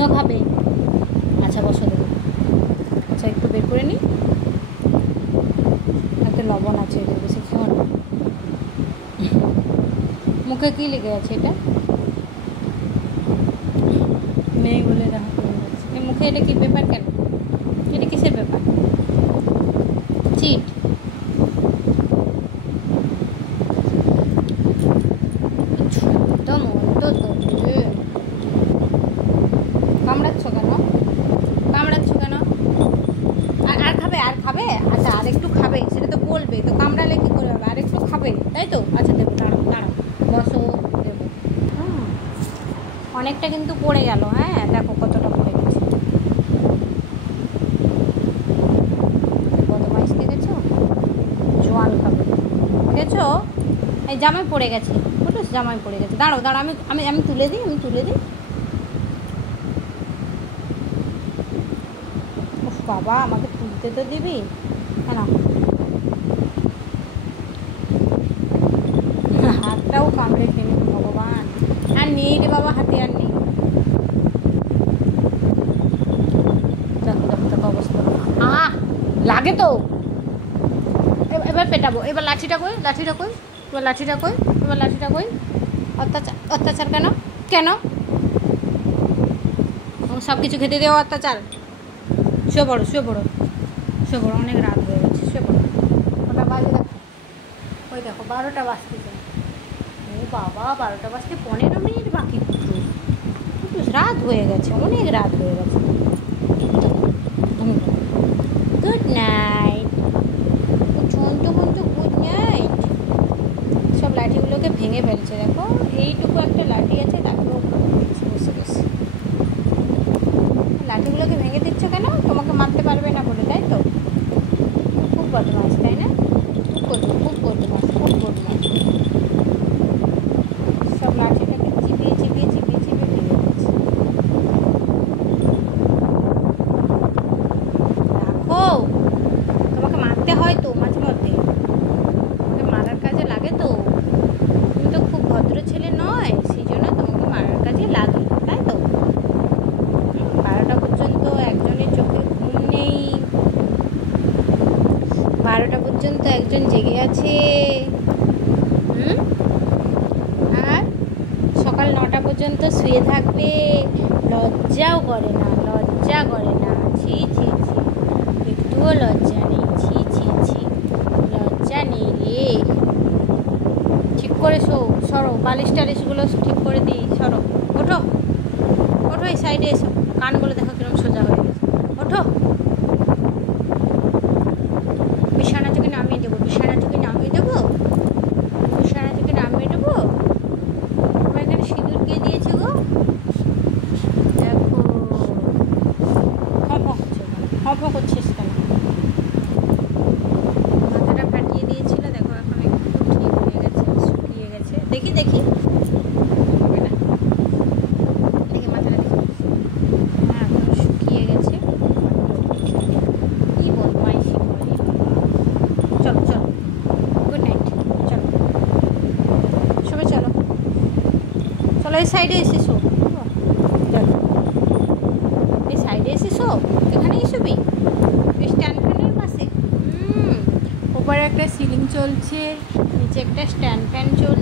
তুমিও খাবে? আচ্ছা বসো দেবো। আচ্ছা একটু বের করে নিই, একটা লবণ আছে, এটা বেশি খেও না। মুখে কী লেগে আছে এটা? মেয়ে বলে রাখা মুখে, এটা কি পেপার কেন? এটা কিসের পেপার? চিট? তো মন তো তোকে কামড়াচ্ছ কেন? কামড়াচ্ছ কেন? আর খাবে? আর খাবে? আচ্ছা আর একটু খাবে, সেটা তো বলবে তো, কামড়ালে কী করে হবে? আর একটু খাবে তাই তো? আচ্ছা দেবো, দাঁড়াও দাঁড়াও, বসো, দেবো। অনেকটা কিন্তু পড়ে গেল। হ্যাঁ দেখো কতটা পড়ে গেছে। বদমাইশ দেখেছো? জোয়ান খাবে দেখেছো? এই জামাই পড়ে গেছে, বুঝলো, জামাই পড়ে গেছে। দাঁড়াও দাঁড়াও, আমি আমি আমি তুলে দিই, আমি তুলে দিই। উফ বাবা, আমাকে তুলতে তো দিবি কেন? হাতটাও কামড়ে ফেলি ভগবান। আর নেই রে বাবা, হাতে আর নেই। দেখো দেখো দেখো অবস্থা। লাগে তো। এবার পেটাবো। এবার লাঠিটা কই? লাঠিটা কই? এবার লাঠিটা কই? এবার লাঠিটা কই? অত্যাচার, অত্যাচার কেন? কেন সব কিছু খেতে দেওয়া অত্যাচার? শুয়ে পড়ো, শুয়ে পড়ো, শুয়ে পড়ো, অনেক রাত হয়ে গেছে, শুয়ে পড়ো। ওটা বাজে দেখো, ওই দেখো 12টা বাজতেছে। ও বাবা, 12টা বাজতে 15 মিনিট বাকি। কুটুস রাত হয়ে গেছে, অনেক রাত হয়ে গেছে। Good night Kuchuntu Kuntu, good night. সব লাঠিগুলোকে ভেঙে ফেলছে দেখো, এইটুকু একটা লাঠি আছে তাকেও বসে বসে। লাঠিগুলোকে ভেঙে দিচ্ছ কেন? তোমাকে মারতে পারবে না বলে, তাই তো? খুব বদমাস তাই না? খুব বদমাস, খুব বদমাস। সব লাঠিটাকে চিবিয়ে চিবিয়ে চিবিয়ে চিবিয়ে ভেঙে দিচ্ছে। রাখো, তোমাকে মারতে হয় তো মাঝে মধ্যে, তোমাকে মারার কাজে লাগে তো। তুমি তো খুব ভদ্র ছেলে নয়, সেই জন্য তোমাকে মারার কাজে লাগে, তাই তো? 12টা পর্যন্ত একজনের চোখে ঘুম নেই, 12টা পর্যন্ত একজন জেগে আছে। আর সকাল 9টা পর্যন্ত শুয়ে থাকবে, লজ্জাও করে না, লজ্জা করে না। ছি ছি ছি, একটুও লজ্জা নেই। ছি ছি ছি, লজ্জা নেই রে। ঠিক করে শো, সরো, বালিশ টালিশগুলো ঠিক করে দিই, সরো। ওঠো ওঠো, এই সাইডে এসো, কানগুলো দেখো কিরকম সোজা হয়ে গেছে। ওঠো, বিছানা থেকে নামিয়ে দেবো, বিছানা থেকে নামিয়ে দেবো, বিছানা থেকে নামিয়ে দেবো। আমার এখানে সিঁদুর দিয়ে দিয়েছে গো, দেখো। হফ করছিস কেন? মাথাটা ফাটিয়ে দিয়েছিল, দেখো এখন একটু ঠিক হয়ে গেছে, শুকিয়ে গেছে। দেখি দেখি, হবে না, দেখি মাথাটা দেখি। হ্যাঁ এখন শুকিয়ে গেছে। কি বদমাইশি করে বাবা। চলো চলো, গুড নাইট, চলো সবাই চলো, চলো এই সাইডে এসেছো, চলো এই সাইডে এসেছো, এখানেই শুবি স্ট্যান্ড ফ্যানের পাশে। ওপরে একটা সিলিং চলছে, নিচে একটা স্ট্যান্ড ফ্যান চলছে।